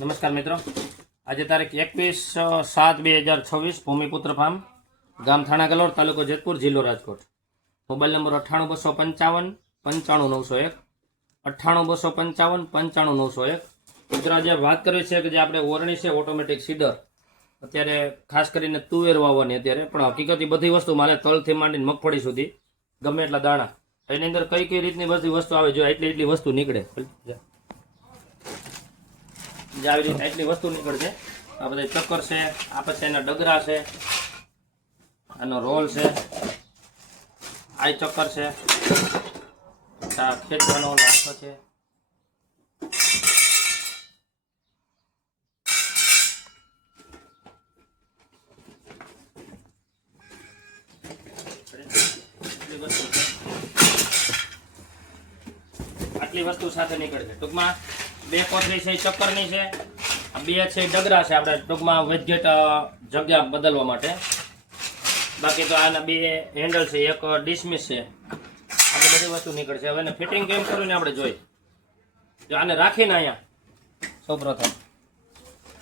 નમસ્કાર મિત્રો, આજે તારીખ 21/7/2026, ભૂમિપુત્ર ફાર્મ, ગામ થાણા ગલોડ, તાલુકો જેતપુર, જિલ્લો રાજકોટ. Mobile number 98 255 951, 98 255 951. મિત્રો આજે વાત કરવી છે કે જે આપણે ઓરણી છે ઓટોમેટિક સીડર, અત્યારે ખાસ કરીને તુવેર વાવવાની અત્યારે, પણ હકીકત બધી વસ્તુ મારે તલથી માંડીને મગફળી સુધી ગમે એટલા દાણા, એની અંદર કઈ રીતની બધી વસ્તુ આવે જો એટલી વસ્તુ નીકળે, જે આવી રીતે એટલી વસ્તુ નીકળશે. આ બધા ચક્કર છે, આ પછી એના ડગરા છે, આનો રોલ છે, આ ચક્કર છે, આ ખેંચવાનો હાથો છે, આટલી વસ્તુ સાથે નીકળશે. ટૂંકમાં 2 કોથળી છે ચક્કરની છે, આ 2 છે ડગરા છે, આપણે ટૂંકમાં વેજેટ જગ્યા બદલવા માટે. બાકી તો આના 2 હેન્ડલ છે, એક ડિસમિસ છે, આ બધી વસ્તુ નીકળશે. હવે ફિટિંગ કેમ કરવું ને આપણે જોઈ. જો આને રાખીને અહીંયા સૌપ્રથમ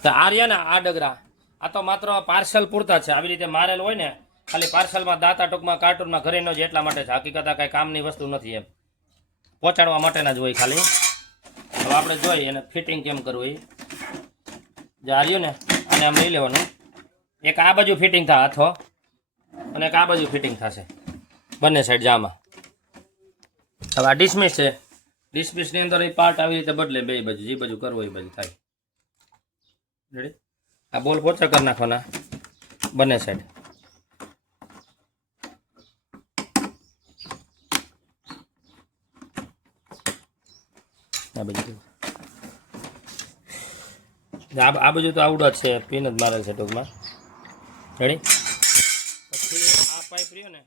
તો આ રહ્યા ને આ ડગરા, આ તો માત્ર પાર્સલ પૂરતા છે. આવી રીતે મારેલ હોય ને ખાલી પાર્સલમાં દાતા ટૂંકમાં કાર્ટૂનમાં ઘરે ન જ એટલા માટે છે. હકીકત આ કાંઈ કામની વસ્તુ નથી, એમ પહોંચાડવા માટેના જ હોય ખાલી. હવે આપણે જોઈએ એને ફિટિંગ કેમ કરવું એ. જે આ રહ્યું ને આને આમ લઈ લેવાનું, એક આ બાજુ ફિટિંગ થાય હાથો અને એક આ બાજુ ફિટિંગ થશે બંને સાઈડ જામાં. હવે આ ડિસમિસ છે, ડિસમિસની અંદર એ પાર્ટ આવી રીતે બદલે બે બાજુ, જે બાજુ કરવો એ બાજુ થાય. રેડી? આ બોલ પોચા કરી નાખવાના બંને સાઈડ. આ બાજુ તો આવડો જ છે, પિન જ મારેલ છે ટૂંકમાં. રેડી? પછી આ પાઇપ રહ્યો ને,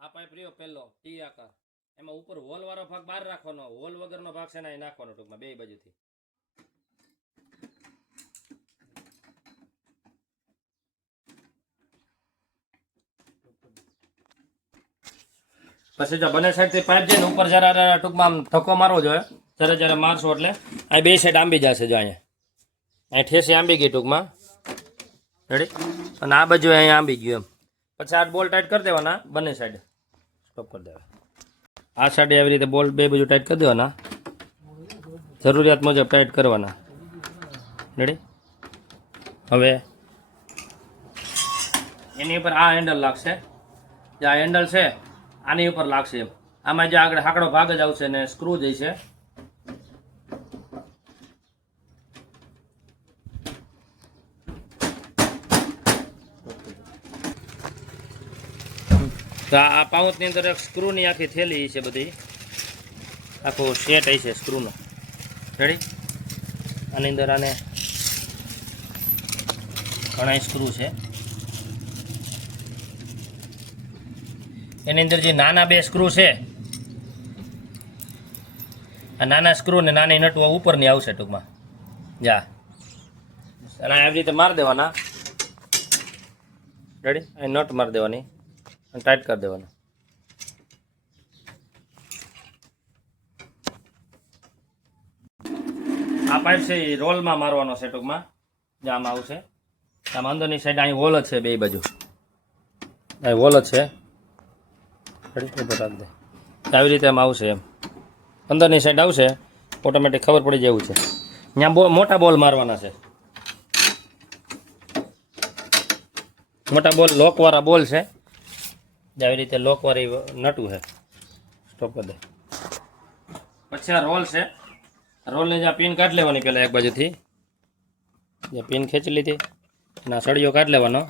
આ પાઇપ રહ્યો પહેલો ટી આકાર, એમાં ઉપર હોલ વાળો ભાગ બહાર રાખવાનો, હોલ વગરનો ભાગ છે ને એ નાખવાનો ટૂંકમાં બે બાજુથી. પછી જો બંને સાઈડથી પાઇપ છે ને ઉપર જરા ટૂંકમાં આમ ધક્કો મારવો જોઈએ. જ્યારે મારશો એટલે આ બે સાઈડ આંબી જશે. જો અહીંયા અહીં ઠેસી આંબી ગઈ ટૂંકમાં. રેડી? અને આ બાજુ અહીંયા આંબી ગયું એમ. પછી આ બોલ ટાઈટ કરી દેવાના બંને સાઈડ, સ્ટોપ કરી દેવા. આ સાઈડે આવી રીતે બોલ બે બાજુ ટાઈટ કરી દેવાના, જરૂરિયાત મુજબ ટાઈટ કરવાના. રેડી? હવે એની ઉપર આ હેન્ડલ લાગશે, જે આ હેન્ડલ છે આની ઉપર લાગશે એમ. આમાં જે આગળ હાકડો ભાગ જ આવશે ને સ્ક્રૂ જ છે. તો આ પાઉચની અંદર એક સ્ક્રૂની આખી થેલી છે, બધી આખું સેટ છે સ્ક્રૂનો. રેડી? આની અંદર આને ઘણા સ્ક્રૂ છે. એની અંદર જે નાના 2 સ્ક્રૂ છે, આ નાના સ્ક્રૂ ને નાની નટવો ઉપરની આવશે ટૂંકમાં. જા અને આવી રીતે મારી દેવાના. રેડી? અહીં નટ મારી દેવાની અને ટાઈટ કરી દેવાના. આ પાઇપ છે એ રોલમાં મારવાનો છે ટૂંકમાં, જે આમાં આવશે. આમાં અંદરની સાઈડ અહીં હોલ જ છે, બે બાજુ અહીં હોલ જ છે. રાખ દે, આવી રીતે એમ આવશે એમ. અંદરની સાઈડ આવશે ઓટોમેટિક, ખબર પડી જાય એવું છે. ત્યાં મોટા બોલ મારવાના છે, મોટા બોલ લોકવાળા બોલ છે. આવી રીતે લોકવાળી નટું છે. સ્ટોપ કરી દે. પછી આ રોલ છે, રોલની જે પિન કાઢી લેવાની પહેલાં એક બાજુથી, જે પિન ખેંચી લીધી એના સળિયો કાઢી લેવાનો.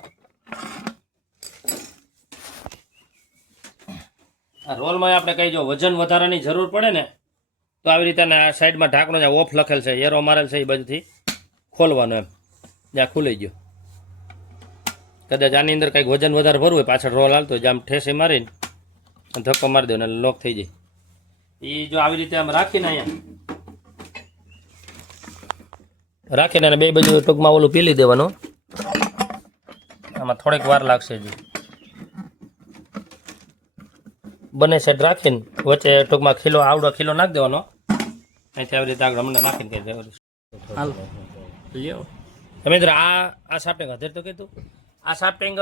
આ રોલમાં આપણે કઈ જો વજન વધારાની જરૂર પડે ને તો આવી રીતે આ સાઈડમાં ઢાંકણો જ્યાં ઓફ લખેલ છે, એરો મારેલ છે, એ બાજુથી ખોલવાનો એમ. જ્યાં ખુલી ગયો, કદાચ આની અંદર કંઈક વજન વધારે ભરવું હોય, પાછળ રોલ હાલતો હોય, આમ ઠેસી મારીને ધક્કો મારી દો ને લોક થઈ જાય. એ જો આવી રીતે આમ રાખીને અહીંયા રાખીને બે બાજુ ટૂંકમાં ઓલું પીલી દેવાનું. આમાં થોડીક વાર લાગશે જ. બંને સાઈડ રાખીને વચ્ચે ટૂંકમાં ખીલો આવડો ખીલો નાખી દેવાનો અહીંથી આવી રીતે આગળ હમણાં નાખીને કહી દે હાલ લ્યો મિત્રો આ શાફ્ટિંગ હજર તો કીધું આ શાફ્ટિંગ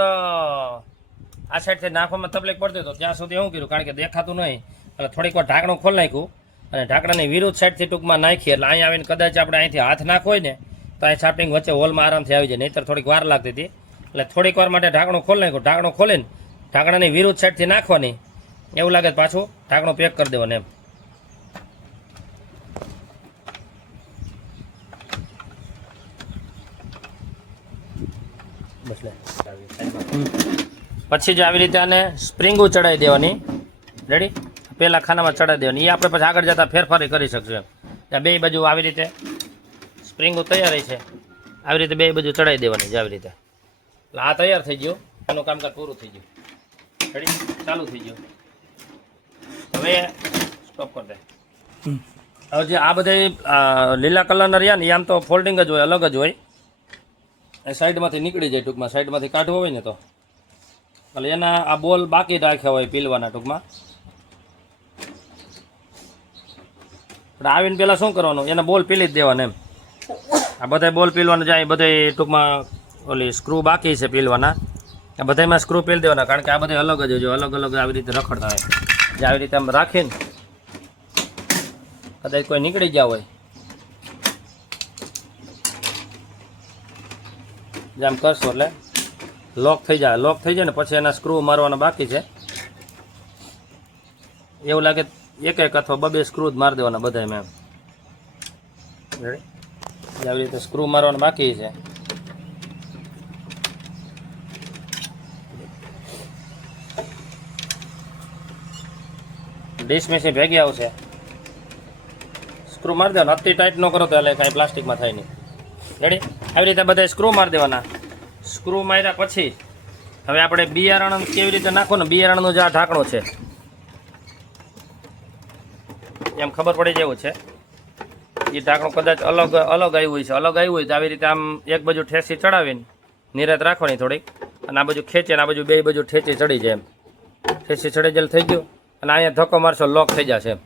આ સાઈડથી નાખવામાં તકલીફ પડતી તો ત્યાં સુધી શું કર્યું કારણ કે દેખાતું નહીં એટલે થોડીક વાર ઢાંકણું ખોલી નાખ્યું અને ઢાંકણાની વિરુદ્ધ સાઈડથી ટૂંકમાં નાખી એટલે અહીંયા આવીને કદાચ આપણે અહીંથી હાથ નાખવો હોય ને તો અહીં શાફ્ટિંગ વચ્ચે હોલમાં આરામથી આવી જાય નહીંતર થોડીક વાર લાગતી હતી એટલે થોડીક વાર માટે ઢાંકણું ખોલી નાખ્યું ઢાંકણું ખોલીને ઢાંકણાની વિરુદ્ધ સાઈડથી નાખવાની એવું લાગે પાછું ઢાંકણું પેક કરી દેવાનું એમ બસ લે પછી જ આવી રીતે આને સ્પ્રિંગો ચડાવી દેવાની રેડી પહેલાં ખાનામાં ચડાવી દેવાની એ આપણે પછી આગળ જતાં ફેરફાર કરી શકશું એમ ત્યાં બે બાજુ આવી રીતે સ્પ્રિંગો તૈયાર છે આવી રીતે બે બાજુ ચડાવી દેવાની છે આવી રીતે એટલે આ તૈયાર થઈ ગયું એનું કામકાજ પૂરું થઈ ગયું રેડી ચાલુ થઈ ગયું હવે સ્ટોપ કરી દે હવે જે આ બધા લીલા કલરના રહ્યા ને એ આમ તો ફોલ્ડિંગ જ હોય અલગ જ હોય એ સાઈડમાંથી નીકળી જાય ટૂંકમાં સાઈડમાંથી કાઢવો હોય ને તો એટલે એના આ બોલ બાકી રાખ્યા હોય પીલવાના ટૂંકમાં પણ આવીને પહેલાં શું કરવાનું એના બોલ પીલી જ દેવાના એમ આ બધા બોલ પીલવાના જાય બધા ટૂંકમાં ઓલી સ્ક્રૂ બાકી છે પીલવાના આ બધામાં સ્ક્રૂ પીલ દેવાના કારણ કે આ બધા અલગ જ હોય અલગ અલગ આવી રીતે રખડતા હોય જે આવી રીતે આમ રાખીને કદાચ કોઈ નીકળી ગયા હોય જેમ કરશો એટલે લોક થઈ જાય ને પછી એના સ્ક્રૂ મારવાના બાકી છે એવું લાગે એક એક અથવા બે સ્ક્રૂ જ મારી દેવાના બધા મેં આવી રીતે સ્ક્રૂ મારવાના બાકી છે ડીશ મેસી ભેગી આવશે સ્ક્રૂ મારી દેવાના અતિ ટાઈટ ન કરો તો એટલે કાંઈ પ્લાસ્ટિકમાં થાય નહીં રેડી આવી રીતે બધા સ્ક્રૂ મારી દેવાના સ્ક્રૂ માર્યા પછી હવે આપણે બિયારણ કેવી રીતે નાખો ને બિયારણનું જે આ ઢાંકણું છે એમ ખબર પડી જેવું છે એ ઢાંકણું કદાચ અલગ આવ્યું છે અલગ આવ્યું હોય તો આવી રીતે આમ એક બાજુ ઠેસી ચડાવીને નિરાત રાખવાની થોડીક અને આ બાજુ ખેંચે ને આ બાજુ બે બાજુ ઠેચી ચડી જાય એમ ઠેસી ચડી જેલ થઈ ગયું અને અહીંયા ધક્કો મારશો લોક થઈ જશે એમ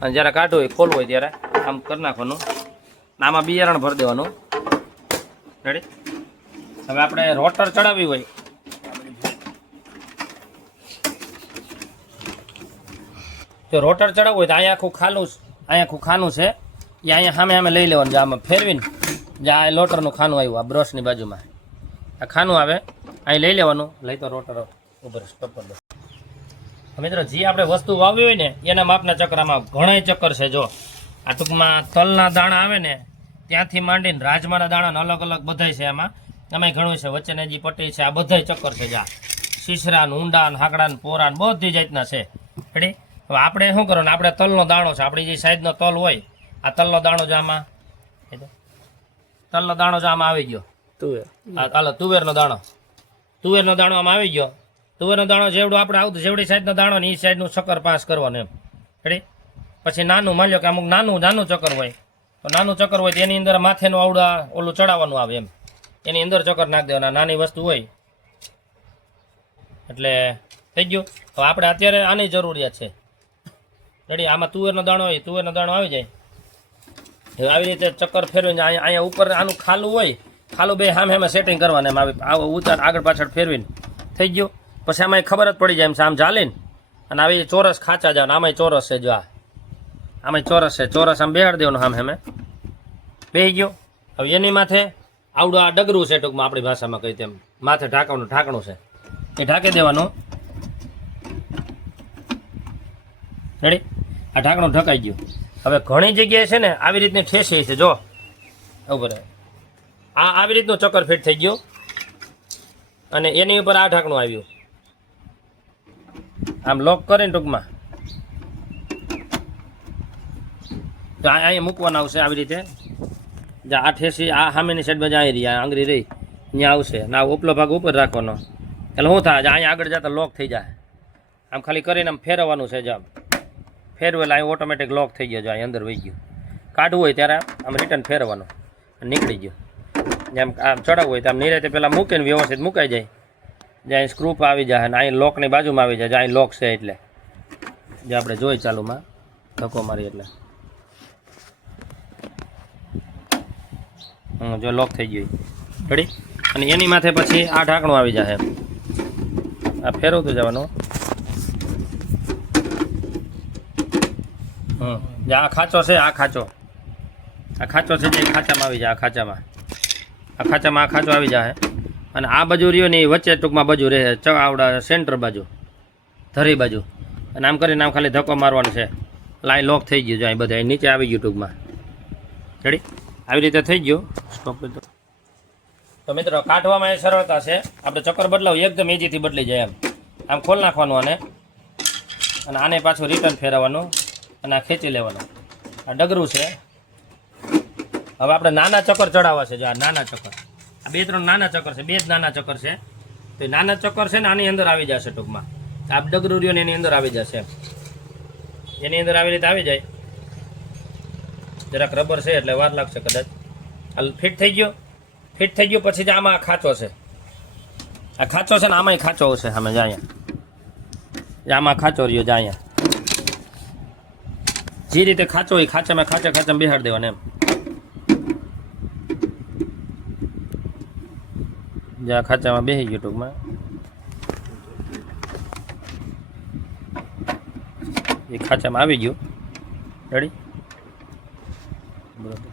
અને જ્યારે કાઢવું હોય ખોલવું હોય ત્યારે આમ કરી નાખવાનું આમાં બિયારણ ભરી દેવાનું રેડી હવે આપણે રોટર ચડાવી હોય જો રોટર ચડાવવું હોય તો અહીંયા આખું ખાનું છે એ અહીંયા સામે લઈ લેવાનું જે આમાં ફેરવીને જે આ લોટરનું ખાનું આવ્યું આ બ્રશની બાજુમાં આ ખાનું આવે અહીં લઈ લેવાનું લઈ તો રોટર ઉપર સ્ટોપ કરી દો મિત્રો જે આપણે વસ્તુ વાવી હોય ને એના માપના ચક્રમાં ઘણા ચક્કર છે જો આ ટૂંકમાં તલના દાણા આવે ને ત્યાંથી માંડીને રાજમાના દાણા અલગ અલગ બધાય છે એમાં ઘણું છે વચ્ચેની જે પટ્ટી છે આ બધાય ચક્કર છે જા શીશરાન ઊંડાન હાકડાન પોરાન બધી જાતના છે રેડી હવે આપણે શું કરવાનું આપણે તલનો દાણો છે આપણી જે સાઈઝનો તલ હોય આ તલનો દાણો જ આમાં આવી ગયો હાલો તુવેરનો દાણો આમાં આવી ગયો તુવેરનો દાણો જેવડો આપણે આવતું જેવડી સાઈઝનો દાણો ને એ સાઈડનું ચક્કર પાસ કરવાનું એમ રેડી પછી નાનું માની લો કે અમુક નાનું ચક્કર હોય તો નાનું ચક્કર હોય તો એની અંદર માથેનું આવડા ઓલું ચડાવવાનું આવે એમ એની અંદર ચક્કર નાખી દેવાના નાની વસ્તુ હોય એટલે થઈ ગયું હવે આપણે અત્યારે આની જરૂરિયાત છે રેડી આમાં તુવેરનો દાણો હોય તુવેરનો દાણો આવી જાય આવી રીતે ચક્કર ફેરવીને અહીંયા ઉપર આનું ખાલું હોય ખાલું બે સામે સેટિંગ કરવાના એમ આવી ઉતાર આગળ પાછળ ફેરવીને થઈ ગયું પછી આમાં ખબર જ પડી જાય એમ આમ ચાલીને અને આવી ચોરસ ખાચા જાવ આમાંય ચોરસ છે જો આમાંય ચોરસ છે ચોરસ આમ બેહાડી દેવાનું સામે બેસી ગયો હવે એની માથે આવડું આ ડગરું છે ટૂંકમાં આપણી ભાષામાં કહી તેમ માથે ઢાંકણું છે એ ઢાંકી દેવાનું રેડી આ ઢાંકણું ઢકાઈ ગયું હવે ઘણી જગ્યાએ છે ને આવી રીતની ઠેસી છે જો ઉપર આવી રીતનું ચક્કર ફિટ થઈ ગયું અને એની ઉપર આ ઢાંકણું આવ્યું આમ લોક કરીને ટૂંકમાં તો અહીંયા મૂકવાના આવશે આવી રીતે આ ઠેસી આ સામેની સાઈડમાં જાય રહી આંગળી રહી ત્યાં આવશે ને આ ઉપલો ભાગ ઉપર રાખવાનો એટલે શું થાય અહીંયા આગળ જતા લોક થઈ જાય આમ ખાલી કરીને આમ ફેરવવાનું છે જ આમ ફેરવેલા અહીં ઓટોમેટિક લોક થઈ ગયો અહીં અંદર વહી ગયું કાઢવું હોય ત્યારે આમ રિટર્ન ફેરવવાનું નીકળી ગયું જેમ આમ ચડાવવું હોય તો આમ નિરાતે પહેલાં મૂકીને વ્યવસ્થિત મુકાઈ જાય જે અહીં સ્ક્રૂપ આવી જાય અને અહીં લોકની બાજુમાં આવી જાય જે અહીં લોક છે એટલે જે આપણે જોઈ ચાલુમાં ધક્કો મારી એટલે જો લોક થઈ ગયું રેડી. અને એની માથે પછી આ ઢાંકણું આવી જશે. આ ફેરવતું જવાનું. જે આ ખાંચો છે આ ખાંચો છે જે ખાંચામાં આવી જાય. આ ખાંચો આવી જાય. અને આ બાજુ રહ્યો ને એ વચ્ચે ટૂંકમાં બાજુ રહે આવડા સેન્ટર બાજુ ધરી બાજુ. અને આમ કરીને આમ ખાલી ધક્કો મારવાનો છે. લાઈન લોક થઈ ગયું જાય બધા નીચે આવી ગયું ટૂંકમાં રેડી. આવી રીતે થઈ ગયું. સ્ટોપ કરી દો. તો મિત્રો કાઢવામાં એ સરળતા છે. આપણે ચક્કર બદલાવું એકદમ ઇઝીથી બદલી જાય એમ. આમ ખોલ નાખવાનું અને આને પાછું રિટર્ન ફેરવવાનું અને આ ખેંચી લેવાનું. આ ડગરું છે. હવે આપણે નાના ચક્કર ચડાવવા છે. જો આ નાના ચક્કર, આ 2-3 નાના ચક્કર છે. 2 જ નાના ચક્કર છે. તો એ નાના ચક્કર છે ને આની અંદર આવી જશે ટૂંકમાં. આ ડગરું રહ્યું ને એની અંદર આવી જશે. એની અંદર આવી રીતે આવી જાય. જરાક રબર છે એટલે વાર લાગશે કદાચ. હાલ ફિટ થઈ ગયો પછી જ આમાં ખાંચો છે. આ ખાંચો છે ને આમાંય ખાંચો હશે સામે જ અહીંયા. આમાં ખાંચો રહ્યો જ અહીંયા. જે રીતે ખાંચો હોય ખાંચામાં બેહાડી દેવાને એમ. જ્યાં ખાંચામાં બેસી ગયું ટૂંકમાં એ ખાંચામાં આવી ગયું રેડી. બરાબર.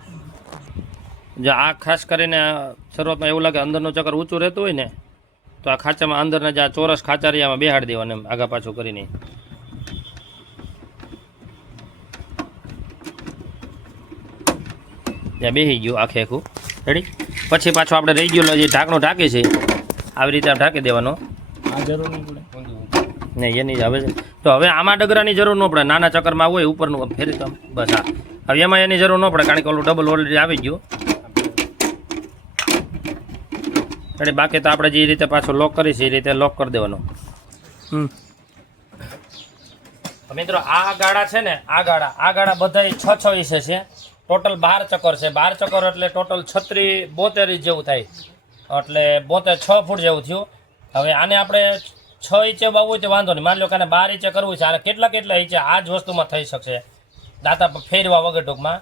જો આ ખાસ કરીને શરૂઆતમાં એવું લાગે અંદરનું ચક્કર ઊંચું રહેતું હોય ને તો આ ખાંચામાં અંદરના જે ચોરસ ખાંચારિયામાં બેહાડી દેવાને એમ આગા પાછું કરીને. ત્યાં બેસી ગયું આખે આખું રેડી. પછી પાછું આપણે રહી ગયું જે ઢાંકણું ઢાંકી છે આવી રીતે ઢાંકી દેવાનો. આ જરૂર નહીં પડે નહીં એની હવે તો હવે આમાં ડગરાની જરૂર ન પડે. નાના ચક્કરમાં હોય ઉપરનું ફેરી તો બસ. હા હવે એમાં એની જરૂર ન પડે કારણ કે ઓલું ડબલ ઓલરેડી આવી ગયું એટલે. બાકી તો આપણે જે રીતે પાછું લોક કરીશ એ રીતે લોક કરી દેવાનો. મિત્રો આ ગાળા છે ને આ ગાળા બધા 6 ઇંચે છે. ટોટલ 12 ચક્કર છે. 12 ચક્કર એટલે ટોટલ 72 ઇંચ જેવું થાય. એટલે 6 ફૂટ જેવું થયું. હવે આને આપણે 6 ઇંચે વાવવું હોય તો વાંધો નહીં. માની લો કે 12 ઇંચે કરવું છે. આને કેટલા ઇંચે આ જ વસ્તુમાં થઈ શકશે દાંતા ફેરવા વગર ટૂંકમાં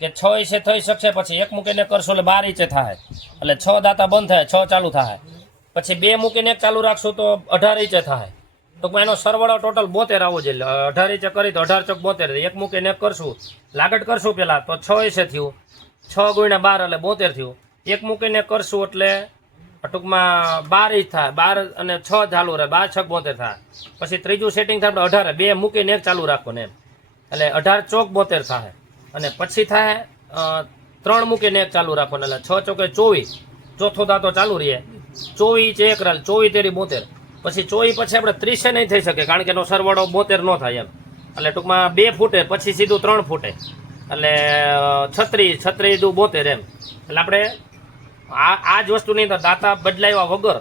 કે 6 ઇંચે થઈ શકશે. પછી 1 મૂકીને કરશો એટલે 12 ઇંચે થાય. એટલે 6 દાંતા બંધ થાય 6 ચાલુ થાય. પછી 2 મૂકીને 1 ચાલુ રાખશું તો 18 ઇંચે થાય. ટૂંકમાં એનો સરવાળો ટોટલ 72 આવવો જોઈએ. 18 ઇંચે કરી તો 18 ચોક 72. 1 મૂકીને કરશું લાગટ કરશું પહેલાં તો 6 ઇંચે થયું. 6 ગુણ્યા 12 એટલે 72 થયું. 1 મૂકીને કરશું એટલે ટૂંકમાં 12 ઇંચ થાય. 12 અને 6 ચાલુ રહે 12 6 72 થાય. પછી ત્રીજું સેટિંગ થાય આપણે 18. 2 મૂકીને 1 ચાલુ રાખો ને એમ એટલે 18 ચોક 72 થાય. અને પછી થાય 3 મૂકીને 1 ચાલુ રાખો એટલે 6 ચોકે 24. ચોથો દાંતો ચાલુ રહે 24 ઇંચે 1 રાલ 24 તેરી 72. પછી 24 પછી આપણે 30 નહીં થઈ શકે કારણ કે એનો સરવાળો 72 ન થાય એમ. એટલે ટૂંકમાં 2 ફૂટે પછી સીધું 3 ફૂટે એટલે 36 દુ 72 એમ. એટલે આપણે આ જ વસ્તુની અંદર દાંતા બદલાવ્યા વગર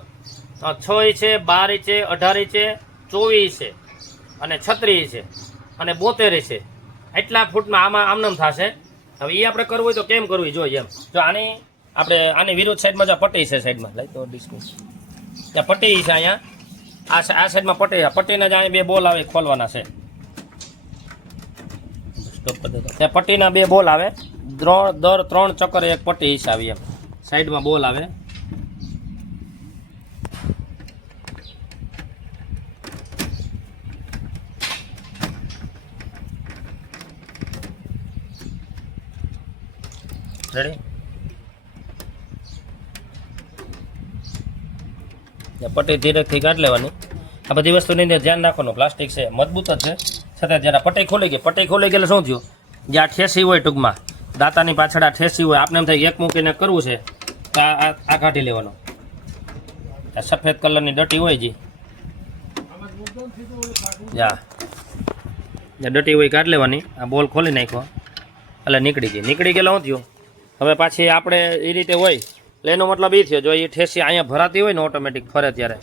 6 ઇંચે 12 ઇંચે 18 ઇંચે 24 ઇંચે અને 36 ઇંચે અને 72 ઇંચે એટલા ફૂટમાં આમનામ થશે. હવે એ આપણે કરવું હોય તો કેમ કરવું જોઈએ એમ. જો આની વિરુદ્ધ સાઈડમાં જ્યાં પટ્ટી છે સાઈડમાં લાઈક તો ડિસ્કો ત્યાં પટ્ટી છે અહીંયા આ સાઈડમાં પટ્ટીના જ અહીંયા 2 બોલ આવે ખોલવાના છે. ત્યાં પટ્ટીના 2 બોલ આવે દર 3 ચક્કર એક પટ્ટી હિસ્સા આવી એમ. સાઈડમાં બોલ આવે રેડી. પટ્ટી ધીરેથી કાઢી લેવાની. આ બધી વસ્તુની અંદર ધ્યાન રાખવાનું. પ્લાસ્ટિક છે મજબૂત જ છે છતાં જ્યારે પટ્ટી ખોલી ગઈ એટલે શું થયું જે આ ઠેસી હોય ટૂંકમાં દાંતાની પાછળ આ ઠેસી હોય આપણે એમ થાય 1 મૂકીને કરવું છે તો આ કાઢી લેવાનો. આ સફેદ કલરની ડટી હોય જે ડટી હોય કાઢી લેવાની. આ બોલ ખોલી નાખ્યો એટલે નીકળી ગઈ શું થયું. હવે પાછી આપણે એ રીતે હોય એટલે એનો મતલબ એ થયો જો એ ઠેસી અહીંયા ભરાતી હોય ને ઓટોમેટિક ફરે ત્યારે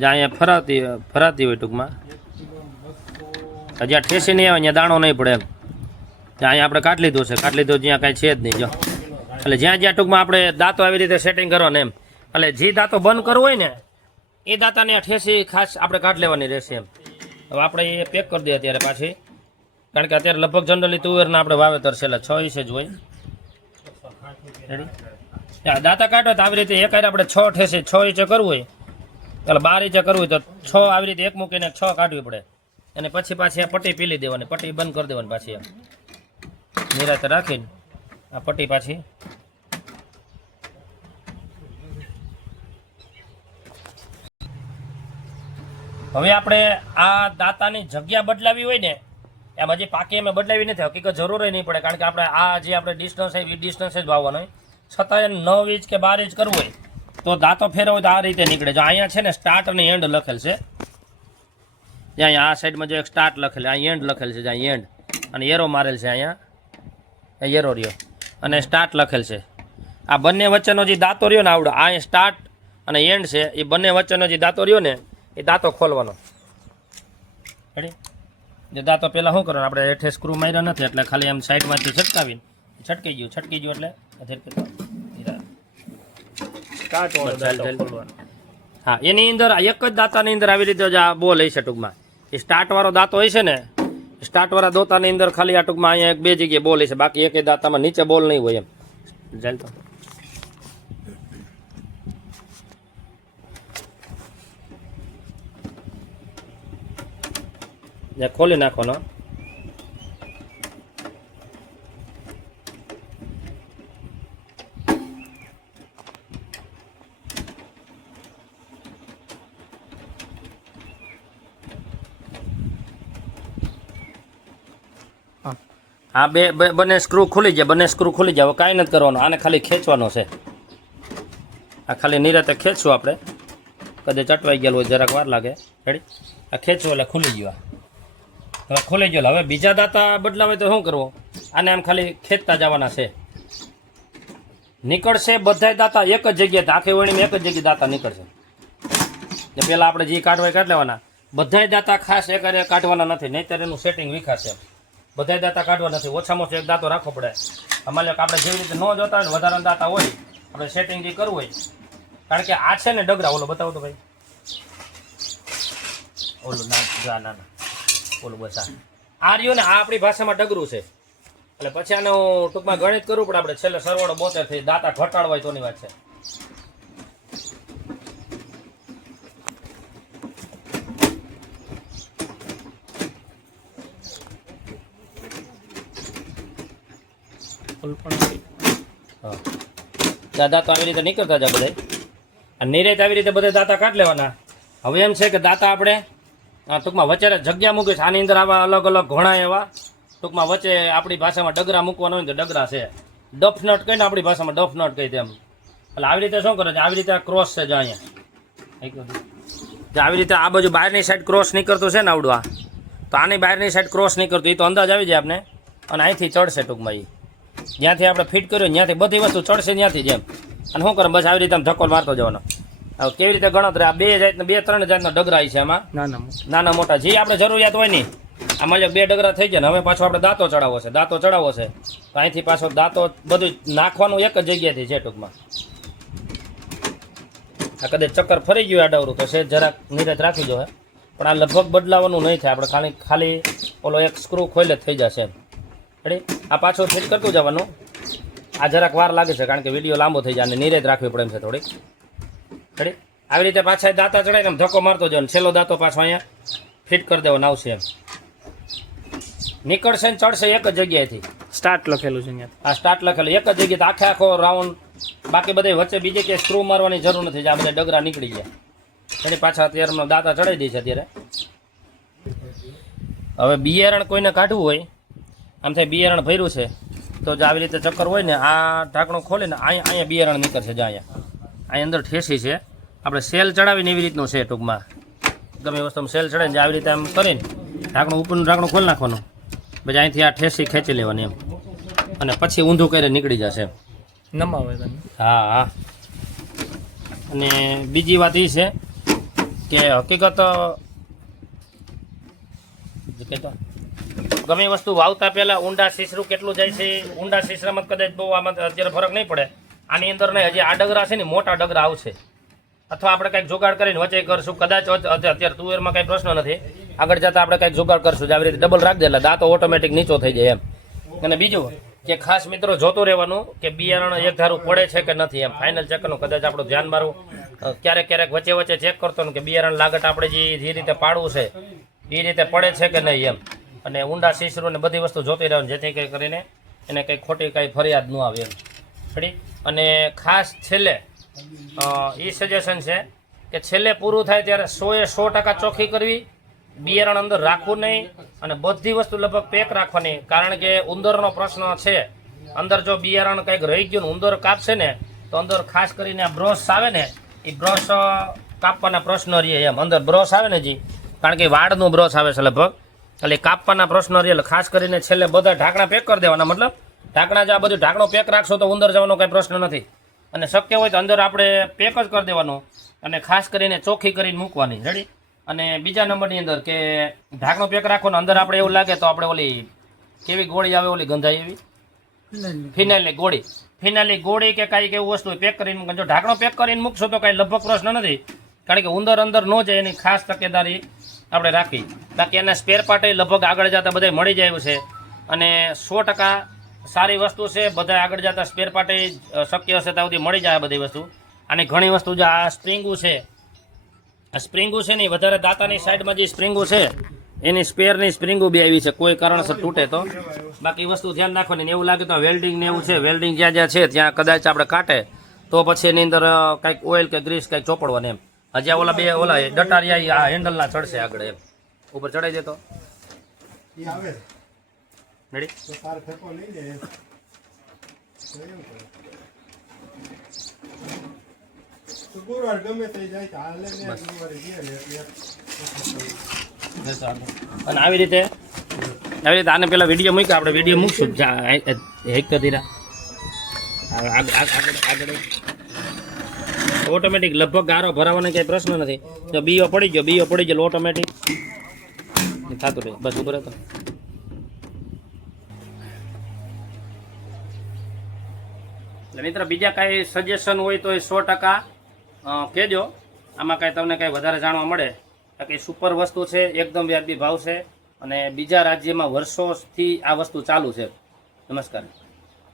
જ્યાં અહીંયા ફરાતી હોય ટૂંકમાં જ્યાં ઠેસી નહીં આવે ત્યાં દાણો નહીં પડે એમ. ત્યાં અહીંયા આપણે કાઢી લીધું જ્યાં કાંઈ છે જ નહીં જો. એટલે જ્યાં ટૂંકમાં આપણે દાંતો આવી રીતે સેટિંગ કરવાનો એમ. એટલે જે દાંતો બંધ કરવો હોય ને એ દાંતાને ઠેસી ખાસ આપણે કાઢી લેવાની રહેશે એમ. હવે આપણે એ પેક કરી દઈએ અત્યારે પાછી કારણ કે અત્યારે લગભગ જનરલી તુવેરના આપણે વાવેતર છેલ્લા 6 ઇંચ જ હોય. રેડી દાંતા કાઢો તો આવી રીતે એક આપણે 6 ઠેસે 6 ઇંચે કરવું હોય એટલે 12 ઇંચે કરવું હોય તો 6 આવી રીતે એક મૂકીને 6 કાઢવી પડે અને પછી પાછી આ પટ્ટી પીલી દેવાની, પટ્ટી બંધ કરી દેવાની પાછી એમ નિરાતે રાખીને આ પટ્ટી પાછી હવે આપણે આ દાંતાની જગ્યા બદલાવી હોય ને એમ હજી પાકી અમે બદલાવી નથી, હકીકત જરૂર નહીં પડે કારણ કે આપણે આ જે આપણે ડિસ્ટન્સ એ ડિસ્ટન્સ જ વાવવાનો હોય. છતાં 9 ઇંચ કે 12 ઇંચ કરવું હોય તો દાંતો ફેરવો તો આ રીતે નીકળે. જો અહીંયા છે ને સ્ટાર્ટ અને એન્ડ લખેલ છે, જ્યાં આ સાઈડમાં જો એક સ્ટાર્ટ લખેલ, અહીંયા એન્ડ લખેલ છે, જ્યાં એન્ડ અને એરો મારેલ છે, અહીંયા એરો રહ્યો અને સ્ટાર્ટ લખેલ છે. આ બંને વચ્ચેનો જે દાંતો રહ્યો ને આવડો આ સ્ટાર્ટ અને એન્ડ છે, એ બંને વચ્ચેનો જે દાંતો રહ્યો ને એ દાંતો ખોલવાનો. રેડી જે દાંતો પહેલાં શું કરવાનું, આપણે હેઠે સ્ક્રૂ માર્યા નથી એટલે ખાલી એમ સાઈડમાંથી છટકાવીને છટકી ગયું એટલે હા એની અંદર એક જ દાંતાની અંદર આવી રીતે જ આ બોલ હોય છે ટૂંકમાં. એ સ્ટાર્ટવાળો દાંતો હોય છે ને સ્ટાર્ટવાળા દોતાની અંદર ખાલી આ ટૂંકમાં અહીંયા 1-2 જગ્યાએ બોલ હોય છે, બાકી એક દાંતામાં નીચે બોલ નહીં હોય એમ. ચાલતો ખોલી નાખવાનો. હા બંને સ્ક્રૂ ખુલી જાય, બંને સ્ક્રૂ ખુલી જાય. હવે કાંઈ નથી કરવાનું, આને ખાલી ખેંચવાનો છે. આ ખાલી નિરાતે ખેંચશું આપણે, કદાચ ચટવાઈ ગયેલું હોય જરાક વાર લાગે. રેડી આ ખેંચવું એટલે ખુલી ગયું. હવે ખુલી ગયેલું. હવે બીજા દાંતા બદલાવે તો શું કરવું, આને આમ ખાલી ખેંચતા જવાના છે. નીકળશે બધાય દાંતા એક જ જગ્યાએ, આખી વણીમાં એક જ જગ્યાએ દાંતા નીકળશે. જે પહેલાં આપણે જે કાઢવા કાઢ લેવાના, બધાય દાંતા ખાસ એક કાઢવાના નથી, નહીંતર એનું સેટિંગ વિખાશે. બધાય દાંતા કાઢવા નથી, ઓછામાં ઓછો એક દાંતો રાખવો પડે. અમારે આપણે જેવી રીતે ન જોતા હોય ને વધારાના દાંતા હોય આપણે સેટિંગ જે કરવું હોય, કારણ કે આ છે ને ડગરા, ઓલો બતાવો તો ભાઈ, ઓલું ના ઓલું બસ આ રહ્યું ને, આ આપણી ભાષામાં ડગરું છે. એટલે પછી આને ટૂંકમાં ગણિત કરવું પડે આપણે, છેલ્લે સરવાળો 72 થઈ દાંતા ઘટાડવા હોય તોની વાત છે. દાંતા આવી રીતે નીકળતા જાય બધા, અને નિરેત આવી રીતે બધા દાંતા કાઢી લેવાના. હવે એમ છે કે દાંતા આપણે ટૂંકમાં વચ્ચે જગ્યા મૂકીશ, આની અંદર આવા અલગ અલગ ઘણા એવા ટૂંકમાં વચ્ચે આપણી ભાષામાં ડગરા મૂકવાનો હોય તો ડગરા છે, ડફ નટ કહીને આપણી ભાષામાં ડફ નટ કહી તેમ. એટલે આવી રીતે શું કરે છે, આવી રીતે ક્રોસ છે જો અહીંયા આવી રીતે આ બાજુ બહારની સાઈડ ક્રોસ નીકળતું છે ને આવડવા, તો આની બહારની સાઈડ ક્રોસ નીકળતું એ તો અંદાજ આવી જાય આપણે. અને અહીંથી ચડશે ટૂંકમાં, એ જ્યાંથી આપણે ફિટ કર્યો ત્યાંથી બધી વસ્તુ ચડશે ત્યાંથી જેમ. અને શું કરે બસ આવી રીતે આમ ધક્કો મારતો જવાનો. હવે કેવી રીતે ગણતરી, આ 2-3 જાતના ડગરા છે આમાં, નાના મોટા જે આપણે જરૂરિયાત હોય ને. આમાં 2 ડગરા થઈ જાય ને હવે પાછો આપણે દાંતો ચડાવવો છે, દાંતો ચડાવવો છે તો અહીંથી પાછો દાંતો બધું નાખવાનું એક જ જગ્યાએથી છે ટૂંકમાં. આ કદાચ ચક્કર ફરી ગયું આડાવરું તો છે જરાક નિરાત રાખી જો, પણ આ લગભગ બદલાવાનું નહીં થાય. આપણે ખાલી ઓલો એક સ્ક્રૂ ખોલે થઈ જશે. રેડી આ પાછો ફિટ કરતું જવાનું. આ જરાક વાર લાગે છે કારણ કે વિડીયો લાંબો થઈ જાય અને નિરાત રાખવી પડે એમ છે થોડીક. રેડી આવી રીતે પાછા દાંતા ચડાવીને આમ ધક્કો મારતો જાય, છેલ્લો દાંતો પાછો અહીંયા ફિટ કરી દેવાનો આવશે એમ. નીકળશે ને ચડશે એક જ જગ્યાએથી. સ્ટાર્ટ લખેલું છે અહીંયા. આ સ્ટાર્ટ લખેલું એક જ જગ્યાએ આખો રાઉન્ડ, બાકી બધે વચ્ચે બીજે ક્યાંય સ્ક્રૂ મારવાની જરૂર નથી. આ બધા ડગરા નીકળી ગયા એની પાછા અત્યારે દાંતા ચડાવી દે છે અત્યારે. હવે બિયારણ કોઈને કાઢવું હોય, આમ થાય બિયારણ ભર્યું છે તો જો આવી રીતે ચક્કર હોય ને આ ઢાંકણું ખોલીને અહીંયા બિયારણ નીકળશે. જો અહીંયા અંદર ઠેસી છે, આપણે સેલ ચડાવીને એવી રીતનું છે ટૂંકમાં. ગમે વસ્તુમાં સેલ ચડાવીને આવી રીતે આમ કરીને ઢાંકણું ઉપરનું ઢાંકણું ખોલી નાખવાનું, પછી અહીંથી આ ઠેસી ખેંચી લેવાની એમ, અને પછી ઊંધું કરીને નીકળી જશે એમ. નમાવે તમે. હા. અને બીજી વાત એ છે કે હકીકત ગમે વસ્તુ વાવતા પહેલા ઊંડા શીશરું કેટલું જાય છે, ઊંડા શીશરામાં કદાચ બહુ આમાં અત્યારે ફરક નહીં પડે. આની અંદર નહીં, હજી આ ડગરા છે ને મોટા ડગરા આવશે, અથવા આપણે કંઈક જોગાડ કરીને વચ્ચે કરશું કદાચ. અત્યારે તુવેરમાં કંઈ પ્રશ્ન નથી, આગળ જતા આપણે કંઈક જુગાડ કરશું આવી રીતે ડબલ રાખી દે એટલે દાંતો ઓટોમેટિક નીચો થઈ જાય એમ. અને બીજું કે ખાસ મિત્રો જોતું રહેવાનું કે બિયારણ એક ધારું પડે છે કે નથી એમ ફાઇનલ ચેક કરવાનું. કદાચ આપણું ધ્યાન મારું ક્યારેક ક્યારેક વચ્ચે વચ્ચે ચેક કરતો કે બિયારણ લાગટ આપણે જે રીતે પાડવું છે એ રીતે પડે છે કે નહીં એમ. અને ઊંડા શીશરું ને બધી વસ્તુ જોતી રહેવાનું જેથી કંઈ કરીને એને કંઈ ખોટી કાંઈ ફરિયાદ ન આવે એમ. ખરી. અને ખાસ છેલ્લે એ સજેશન છે કે છેલ્લે પૂરું થાય ત્યારે 100% ચોખ્ખી કરવી, બિયારણ અંદર રાખવું નહીં અને બધી વસ્તુ લગભગ પેક રાખવાની. કારણ કે ઉંદરનો પ્રશ્ન છે, અંદર જો બિયારણ કંઈક રહી ગયું ને ઉંદર કાપશે ને તો અંદર ખાસ કરીને આ બ્રશ આવે ને એ બ્રશ કાપવાના પ્રશ્ન રહે એમ. અંદર બ્રશ આવે ને જી, કારણ કે વાડનું બ્રશ આવે છે લગભગ, એટલે કાપવાના પ્રશ્ન રહે. એટલે ખાસ કરીને છેલ્લે બધા ઢાંકણા પેક કરી દેવાના. મતલબ ઢાંકણા જો આ બધું ઢાંકણો પેક રાખશો તો ઉંદર જવાનો કંઈ પ્રશ્ન નથી. અને શક્ય હોય તો અંદર આપણે પેક જ કરી દેવાનું અને ખાસ કરીને ચોખ્ખી કરીને મૂકવાની. રેડી. અને બીજા નંબરની અંદર કે ઢાંકણો પેક રાખવાનો, અંદર આપણે એવું લાગે તો આપણે ઓલી કેવી ગોળી આવે ઓલી ગંધાઈ એવી ફિનાઇલની ગોળી કે કાંઈક એવું વસ્તુ પેક કરીને મૂકો. જો ઢાંકણો પેક કરીને મૂકશો તો કાંઈ લગભગ પ્રશ્ન નથી, કારણ કે ઉંદર અંદર ન જાય એની ખાસ તકેદારી આપણે રાખવી. બાકી એના સ્પેર પાર્ટ લગભગ આગળ જતા બધા મળી જાય છે અને 100% સારી વસ્તુ છે. બધા આગળ જતા સ્પેર પાર્ટ શક્ય હશે ત્યાં સુધી મળી જાય બધી વસ્તુ. અને ઘણી વસ્તુ જે આ સ્પ્રિંગું છે ને વધારે દાંતાની સાઈડમાં જે સ્પ્રિંગું છે એની સ્પેરની સ્પ્રિંગું બી આવી છે, કોઈ કારણસર તૂટે તો. બાકી વસ્તુ ધ્યાન રાખવાની. એવું લાગે તો વેલ્ડિંગ ને એવું છે, વેલ્ડિંગ જ્યાં જ્યાં છે ત્યાં કદાચ આપણે કાટે તો પછી એની અંદર કંઈક ઓઇલ કે ગ્રીસ કંઈક ચોપડવાનું એમ. હજી ઓલા બે ઓલા ડટારિયા આ હેન્ડલના ચડશે આગળ એમ. ઉપર ચડાઈ દેતો રેડી. અને આવી રીતે આને પેલા વિડીયો મૂક્યો, આપણે વિડીયો મૂકશું હેક કરી આગળ ઓટોમેટિક લગભગ ગારો ભરાવાનો કંઈ પ્રશ્ન નથી. જો બીઓ પડી ગયો ઓટોમેટિક થતું રહે. બસ ઉપર હતો. એટલે મિત્ર બીજા કાંઈ સજેશન હોય તો એ 100% કહેજો. આમાં કાંઈ તમને કાંઈ વધારે જાણવા મળે કે સુપર વસ્તુ છે, એકદમ વ્યાજબી ભાવ છે અને બીજા રાજ્યમાં વર્ષોથી આ વસ્તુ ચાલુ છે. નમસ્કાર.